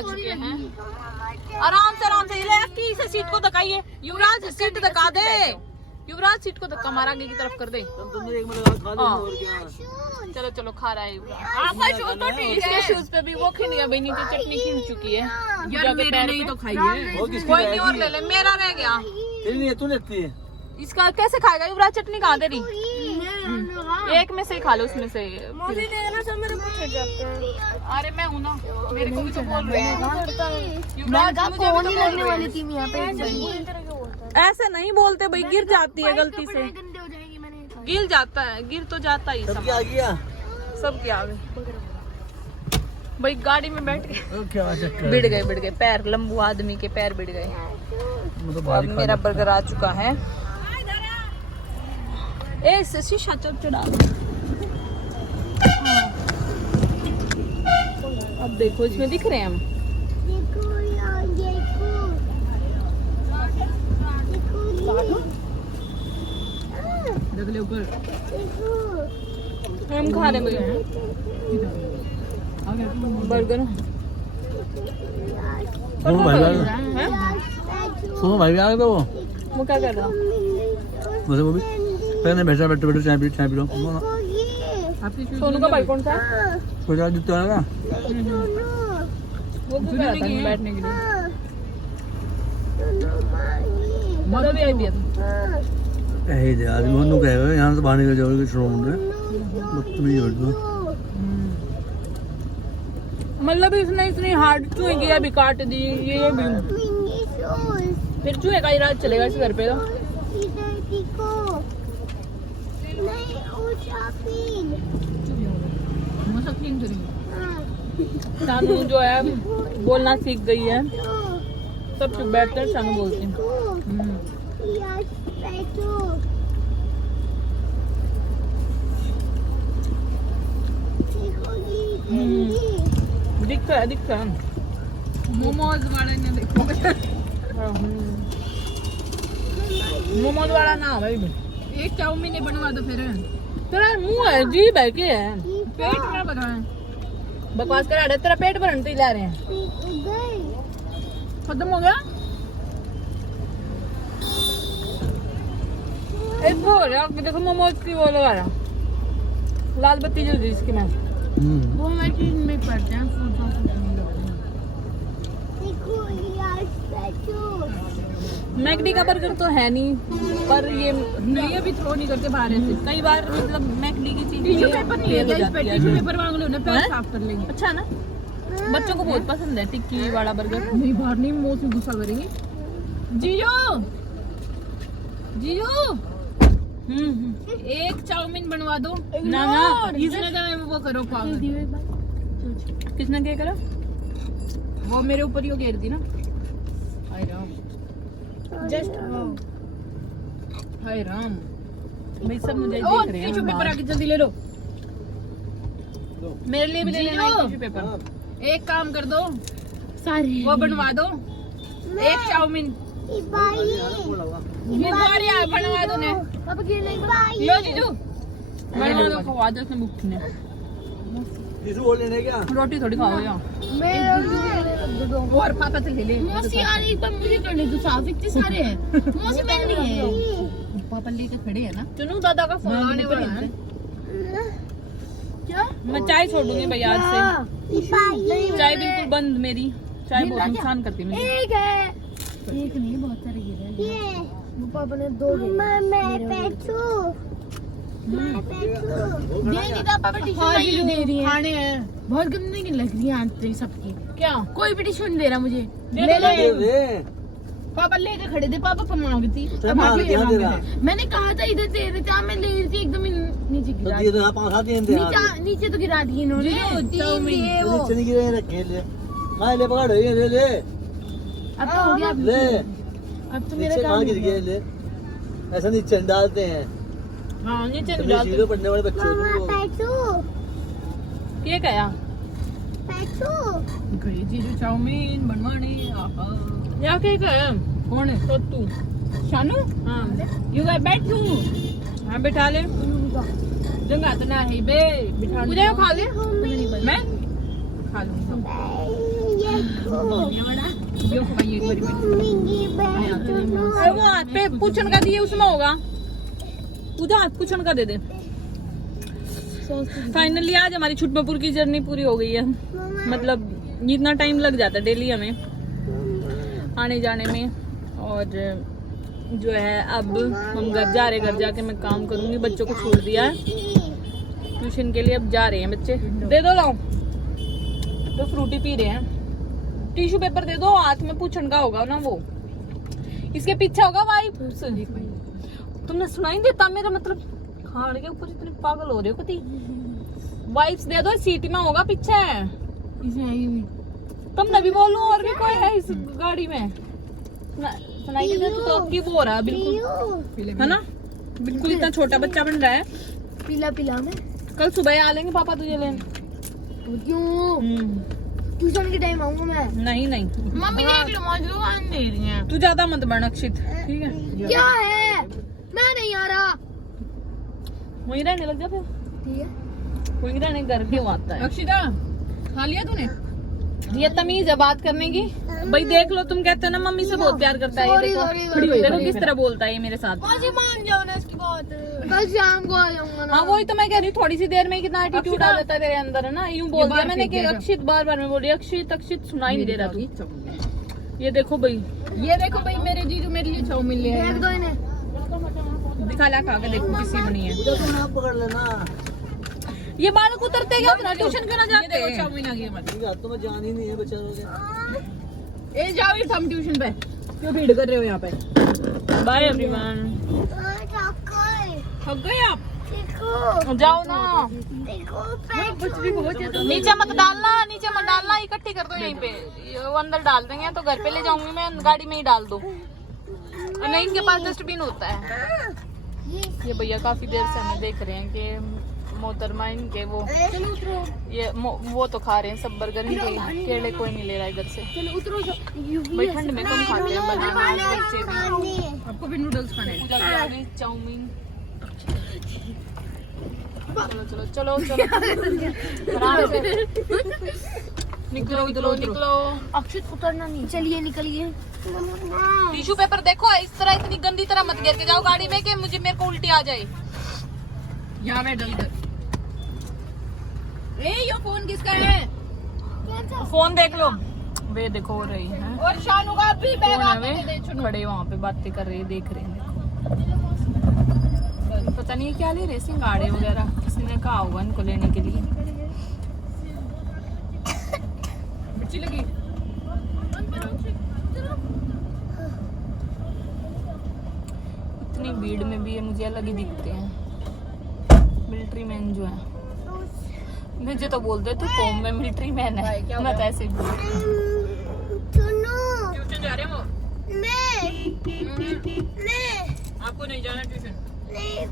आ चुके हैं। आराम से ले से सीट को धकाइए। युवराज सीट धका दे, युवराज सीट को धक्का मार आगे की तरफ कर दे। चलो चलो खा रहा है युवराज। इसके शूज पे भी वो खिल गया भाई, नीचे चटनी खिल चुकी है। यार मेरे नहीं तो खाई है, कोई नहीं और ले ले, मेरा रह गया। तू लेती है इसका कैसे खाएगा युवराज? चटनी कहाँ दे रही? एक में से ही खा लो, उसमें से। अरे मैं हूँ ना, मेरे को भी तो बोल रहे हैं। लगने वाली थी यहाँ पे। ऐसे नहीं बोलते भाई, गिर जाती है गलती से। गिर जाता है, गिर तो जाता ही। सब क्या गया? सब क्या भाई, गाड़ी में बैठ के क्या बिड़ गए पैर, लंबू आदमी के पैर बिड़ गए। अब मेरा बर्गर आ चुका है। ए शीशा चढ़ा। अब देखो इसमें दिख रहे हैं हम। ऊपर हम खा रहे बर्गर। सोनू भाई भी आ गए। वो क्या कर रहा? मुझे वो भी पहले बैठो चाय पी लो। सोनू का भाई कौन सा है? सोचा जूते वाला ना, वो क्यों कह रहा था बैठने के लिए? मजा भी आई दिया था। यही दे आज मोनू कहेगा यहाँ से बाहर निकल जाओगे शोरूम में। मतलब इसने इतनी हार्ड चूहे की अभी काट दी, ये भी फिर चूहे का इलाज चलेगा इस घर पे तो। शानू जो है बोलना सीख गई है, सब चुप बैठकर शानू बोलती है। दिखता है। मोमोज वाले ने देखो, मोमोज वाला ना भाई, एक चाउमीन बनवा दो। फिर तेरा मुंह है, जीभ है, क्या है? पेट में बताएं, बकवास करा रहे। तेरा पेट भरने तो ला रहे हैं। खत्म हो गया। एक वो हो रहा देखो, मोमोज की वो लगा रहा, लाल बत्ती जल रही इसकी। मैं वो में पड़ते हैं मैकडी का बर्गर तो है नहीं, पर ये नहीं अभी थ्रो नहीं करके बाहर ऐसे। कई बार मतलब मैकडी की चीज टिश्यू पेपर नहीं है, टिश्यू पेपर मांग लो ना, पैर साफ कर लेंगे। अच्छा ना, बच्चों को बहुत पसंद है टिक्की वाला बर्गर। नहीं बाहर नहीं, मुंह से गुस्सा करेंगे। जीजू जीजू एक चाउमीन बनवा दो ना। इसने वो करो पागल। किसने क्या करा? वो मेरे ऊपर ही गिर दी ना। हाय राम, जस्ट हाय राम भाई, सब मुझे देख रहे हैं। टिश्यू पेपर आके जल्दी ले लो, मेरे लिए भी ले लेना टिश्यू पेपर। एक काम कर दो, सारी वो बनवा दो, एक चाउमीन बनवा दो ने। लो जीजू बनवा दो, खवा दो। उसने भूख ने क्या रोटी थोड़ी खाओ यहाँ। और पापा से ले ले। मौसी यार एक बार मुझे करने दो, साफ इतने सारे हैं। मौसी मैंने नहीं है, पापा लेके खड़े हैं ना। चुनू दादा का फोन आने वाला है। क्या? मैं चाय छोड़ दूंगी भाई आज से। चाय बिल्कुल बंद मेरी। चाय बहुत नुकसान करती है। एक है, एक नहीं बहुत सारे गिरे हैं। वो पापा ने दो टिश्यू दे रही है। खाने हैं बहुत गंदी लग रही है आंटें सबकी। क्या? कोई भी टिश्यू नहीं दे रहा मुझे। ले पापा लेके खड़े थे, पापा पर मांगती। मैंने कहा था इधर दे रहे थे, मैं ले रही थी, एकदम नीचे गिरा। नीचे तो गिरा दी इन्होंने। अब तो हो गया, अब तो मेरा काम ऐसा नीचे डालते हैं। हाँ नीचे डालते पढ़ने वाले बच्चों क्या कया जीजू चाउमीन बनवाने या क्या कया? कौन है? तो तू शानू? हाँ यू गए बैठू। हाँ बैठा ले, जगह तो ना है बे बिठा। मुझे खा ले, मैं खा लूंगा। अरे वो हाथ पे पूछन का दिए उसमें होगा, पूजा हाथ पूछन का दे दे। फाइनली आज हमारी छुटमापुर की जर्नी पूरी हो गई है। मतलब इतना टाइम लग जाता है डेली हमें आने जाने में। और जो है अब हम घर जा रहे, घर जाके मैं काम करूंगी। बच्चों को छोड़ दिया है ट्यूशन के लिए, अब जा रहे हैं बच्चे। दे दो लाओ, तो फ्रूटी पी रहे हैं। टिश्यू पेपर दे दो, हाथ में पूछन का होगा ना वो, इसके पीछे होगा वाइप्स। तुमने सुना ही देता मेरा मतलब, खाने के ऊपर इतने पागल हो रहे हो कति। वाइप्स दे दो, सीट में होगा पीछे। तुमने भी बोलूं और भी कोई है इस गाड़ी में? सुनाई दे तो अब की वो हो रहा है बिल्कुल, है ना? बिल्कुल इतना छोटा बच्चा बन रहा है। पीला पीला में कल सुबह आ लेंगे पापा तुझे लेने। क्यों? ट्यूशन के टाइम आऊंगा मैं। नहीं नहीं, मम्मी ने एक मौजूद दे रही है। तू ज्यादा मत बन अक्षित, ठीक है? क्या है? मैं नहीं आ रहा। वहीं रहने लग जा फिर, ठीक है? वहीं रहने, घर क्यों आता है? अक्षिता खा लिया तूने? ये तमीज है बात करने की। भाई देख लो, तुम कहते हो ना मम्मी से बहुत प्यार करता है, ये देखो देखो किस तरह बोलता है ये मेरे साथ। मान जाओ ना इसकी बात। कल शाम को आ जाऊंगा ना। हाँ वही तो मैं कह रही हूँ, थोड़ी सी देर में कितना एटीट्यूड आ जाता है तेरे अंदर, है ना? यूं बोल दिया मैंने कि अक्षित, बार बार मैं बोल रही अक्षित अक्षित, सुनाई नहीं दे रहा तू। ये देखो भाई, ये देखो भाई, मेरे जीजू मेरे लिए चाउमीन ले आए। फेंक दो इन्हें। दिखा ला खा के देखो किसी बनी है। पकड़ लेना, ये बालक उतरते क्या अपना, ट्यूशन क्यों ना जाते? देखो चाउमीन आ गई हमारी। तो मैं जान ही नहीं है बेचारों के। ए जाओ हम ट्यूशन पे, क्यों भीड़ कर रहे हो यहाँ पे? Bye everyone. थक गए आप? जाओ ना, नीचे मत डालना, नीचे मत डालना, इकट्ठी कर दो यहीं पे। ये वो अंदर डाल देंगे तो घर पे ले जाऊंगी मैं, गाड़ी में ही डाल दो। नहीं, इनके पास डस्टबिन होता है। ये भैया काफी देर से हमें देख रहे हैं कि मोहतरमा इनके वो वो तो खा रहे हैं सब बर्गर, इनके केले कोई नहीं ले रहा इधर से। भाई ठंड में कम खाते हैं बनाना, बच्चे भी। आपको भी नूडल्स खाने हैं? पूजा भी चाउमीन। चलो चलो चलो चलो आराम से निकलो निकलो निकलो। अक्षित उतरना नहीं। चलिए निकलिए। टिश्यू पेपर देखो, इस तरह इतनी गंदी तरह मत गिर के जाओ गाड़ी में कि मुझे मेरे को उल्टी आ जाए। यहाँ बैठ इधर। ए ये फोन किसका है? फोन देख लो, वे देखो हो रही है। और शानू का भी बैग आके दे दे। खड़े वहाँ पे बातें कर रहे हैं, देख रहे हैं। देखो पता नहीं क्या ले रहे, सिंगाड़े वगैरह, किसी ने कहा होगा इनको लेने के लिए। मिर्ची लगी? इतनी भीड़ में भी ये मुझे अलग ही दिखते हैं मिलिट्री मैन जो है। मुझे तो बोलते तू कौम में मिलिट्री मैन है, मैं तो ऐसे ही ट्यूशन जा रहे हो? मैं आपको नहीं जाना ट्यूशन? नहीं